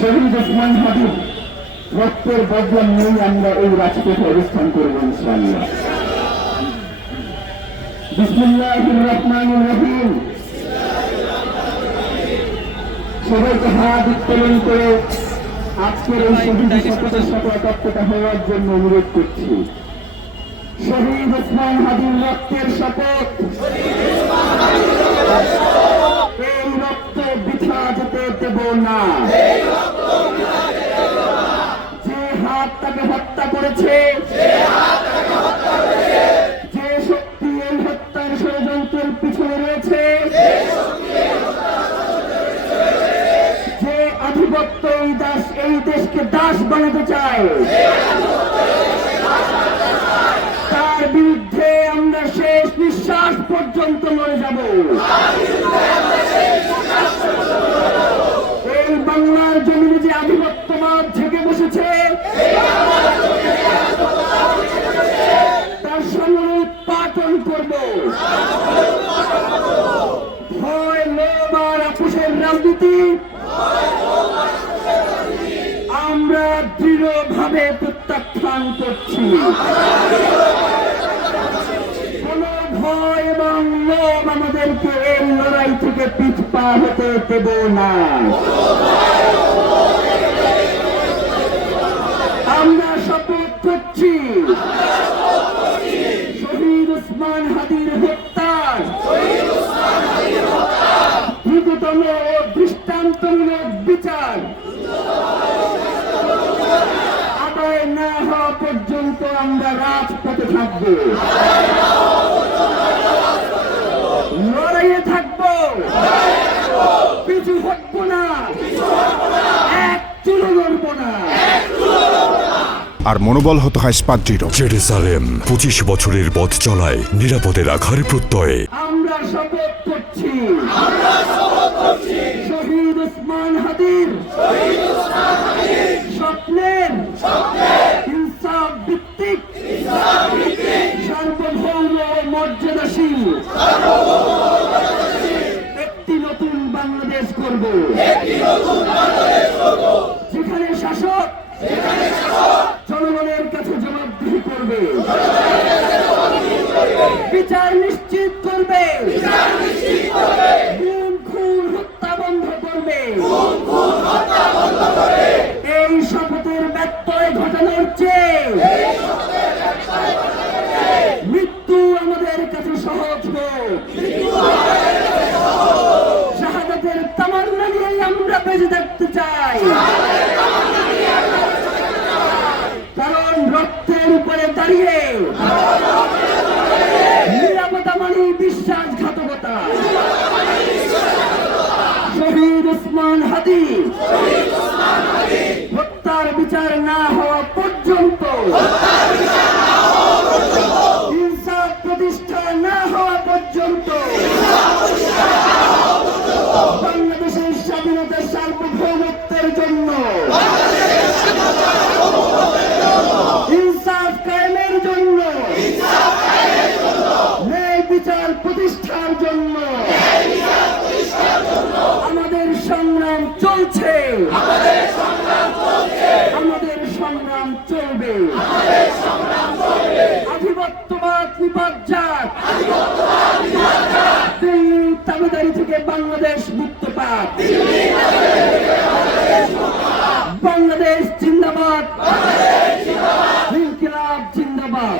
শহীদ ওসমান হাদির রক্তের বদলা নিয়েই আমরা এই রাজপথে অবস্থান করব ইনশাআল্লাহ। বিসমিল্লাহির রহমানির রহিম। সবাইকে হাত উত্তোলন করে আজকের এই শহীদ শপথের সাথে একাত্মতা হওয়ার জন্য অনুরোধ করছি। শহীদ ওসমান হাদির রক্তের শপথ, এই রক্ত বৃথা যেতে দেব না। যে হাত তাকে হত্যা করেছে, যে শক্তি এই হত্যার ষড়যন্ত্রের পিছনে রয়েছে, যে আধিপত্য এই দেশকে দাস বানাতে চায়, তার বিরুদ্ধে আমরা শেষ নিঃশ্বাস পর্যন্ত লড়ে যাব। এই বাংলার জমিনে যে আধিপত্যবাদ ঝেঁকে বসেছে, তার সামনে উৎপাটন করব। ভয়, লোভ আর আপোষের রাজনীতি আমরা দৃঢ়ভাবে প্রত্যাখ্যান করছি। কোন ভয় এবং লোভ আমাদেরকে এই লড়াই থেকে পিছপা হতে দেব না। আমরা শপথ করছি শহীদ ওসমান হাদির হত্যার দ্রুততম ও দৃষ্টান্তমূলক বিচার আদায় না হওয়া পর্যন্ত আমরা রাজপথে থাকব, লড়াইয়ে থাকব, পিছু হটব না, এক চুলো লড়ব না। আর মনোবল হতে হয় স্পাত-দৃঢ়। জেরুজালেম 25 বছরের পথ চলায় নিরাপদে রাখার প্রত্যয়ে আমরা শপথ করছি শহীদ ওসমান হাদির স্বপ্নের ইনসাফ ভিত্তিক সার্বভৌম ও মর্যাদাশীল একটি নতুন বাংলাদেশ করব, যেখানে শাসক জনগণের কাছে জবাবদিহি করবে, বিচার নিশ্চিত করবে, গুম খুন হত্যা বন্ধ করবে। এই শপথের ব্যত্যয় ঘটানোর চেয়ে মৃত্যু আমাদের কাছে সহজ হোক। শাহাদাতের তামান্না নিয়ে আমরা বেঁচে থাকতে চাই, কারণ রক্তের উপরে দাঁড়িয়ে নিরাপত্তা মানে বিশ্বাসঘাতকতা। শহীদ ওসমান হাদি হত্যার বিচার না হওয়া পর্যন্ত, ইনসাফ প্রতিষ্ঠা না হওয়া পর্যন্ত বাংলাদেশের স্বাধীনতা সার্বভৌমত্বের জন্য, ইনসাফ কায়েমের জন্য, ন্যায় বিচার প্রতিষ্ঠার জন্য আমাদের সংগ্রাম চলছে, আমাদের সংগ্রাম চলবে। আধিপত্যবাদ নিপাত যাক, দিল্লির তাবেদারি থেকে বাংলাদেশ মুক্ত পাক। বাংলাদেশ জিন্দাবাদ, ইনকিলাব জিন্দাবাদ।